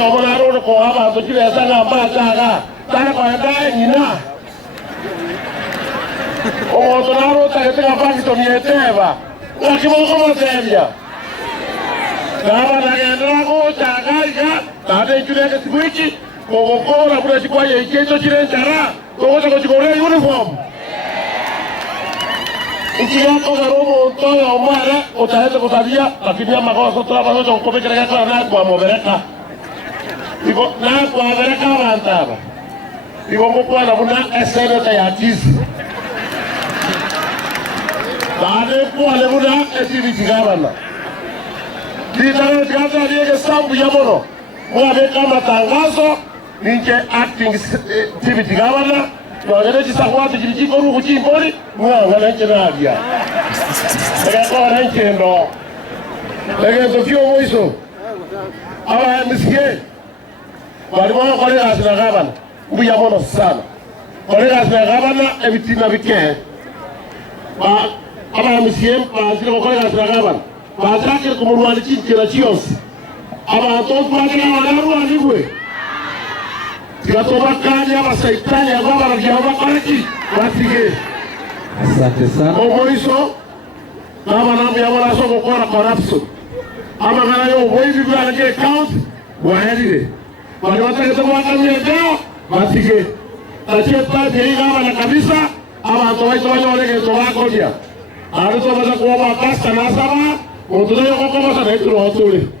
Ọmọdé orúkọ àbá tó kílẹ̀ sánà bá dára tààkọ̀ ẹ̀dá ẹ̀yìn náà. Ọmọ tó náà ró tàí tí a bá fi tòmí ẹ̀tẹ́ ẹ̀bà, wọ́n kí wọ́n kọ́mọ̀ tẹ́ ẹ̀bìyà. Gàbà dàgẹ̀ ẹ̀dọ́rọ̀ kó jàgá ìgá, tàbí ìjúlẹ̀ ẹ̀kẹ́ tìbúríkì, kòkò kó ràbúrẹ̀ sí kwáyé ìké tó jílẹ̀ jàrá, kòkó tó kòjì kòrẹ́ uniform. Ìkìyà kọ́kọ́ rọ́mọ̀ tó yọ ọmọ rẹ̀, òtàyẹ́ tó kòtàdíyà, lakini ama kwa sọ́tọ́ lábàá sọ́tọ́ kó bẹ́kẹ̀rẹ̀ kẹ́kọ̀ọ́ náà gbọ́ àmọ̀ bẹ̀rẹ̀ ká. Iko na kwa bereka wantaba. Iko mukwa na buna esene ta yatizi. Baade kwa le buna activity gabana. Ditana gaza liye sambu ya mono. Mwa be kama tangazo ninje acting activity gabana. Mwagere chisa watu jilijiko ruku chimbori. Mwagere nche na abia. Ega kwa na nche ndo. Ega zofio moiso. Awa misikie. Walikuwa kolega sina gabana, ubiya mono sana. Kolega sina gabana, ebitina bike. Aba misiem, sila kolega sina gabana. Bazake kumuruani chini chiosi. Aba atofu wakila wanaru anigwe. Tika toba kani aba saitani ya gabana kiaoba kareki. Watige. Asante sana. Omoiso, nama nambi ya wana soko kora corruption. Ama kana yo boy bibi anake account, waheride. Wale wataka kuwaka miendeo batike tacheta jeiga wala kabisa ama towaito wale ke wako dia ari to baza kuwa pasta na saba otudo yoko kama sana itro otule